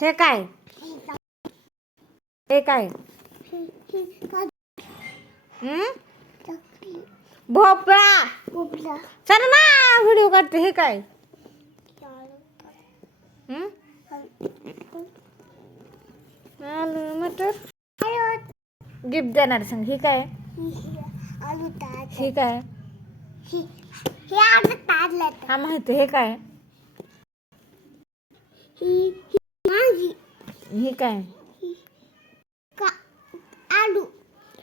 हे काय? हे काय? भोपळा. चल ना व्हिडिओ काढते. हे काय? आलू मटर गिफ्ट देणार सांग. हे काय? हे काय? हा माहिती. हे काय? हे काय? आलू.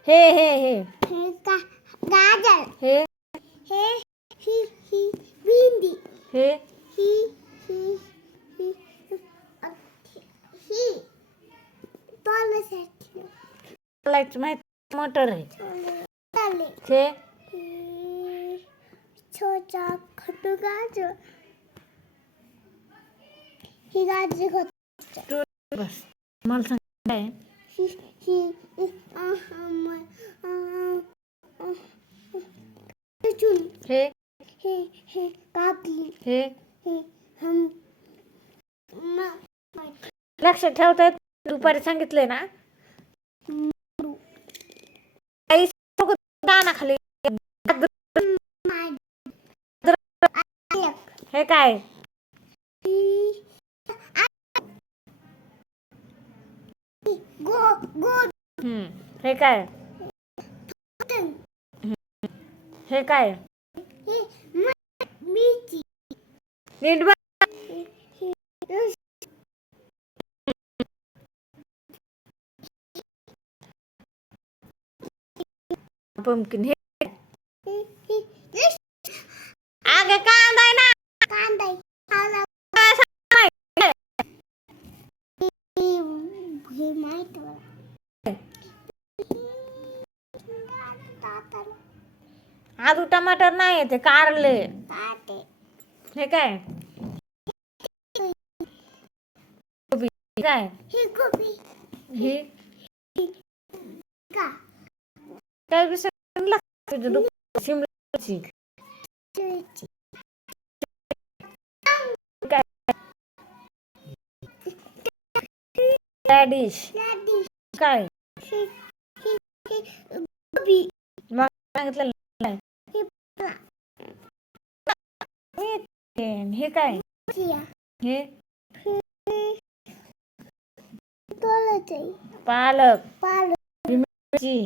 हे हे हे गाजर. हे भेंडी. हे लाईट माहिती. मटर आहे. हे छोटा खटू गाजर. ही गाजर बस मला सांग काय? हे काकली. हे हम लक्षात ठेवतायत. दुपारी सांगितलंय ना. दाना खाली. हे काय? हे काय? हे काय? नीट बघ. पंपकिन. हे आगे कांदा आहे ना. आलू टमाटर नाही ते कारले. हे काय? कोबी. काय? हे काय विसरला शिमला मिरची. रॅडिश. काय? मग सांगितलं. हे काय? हे पालक. मिरची.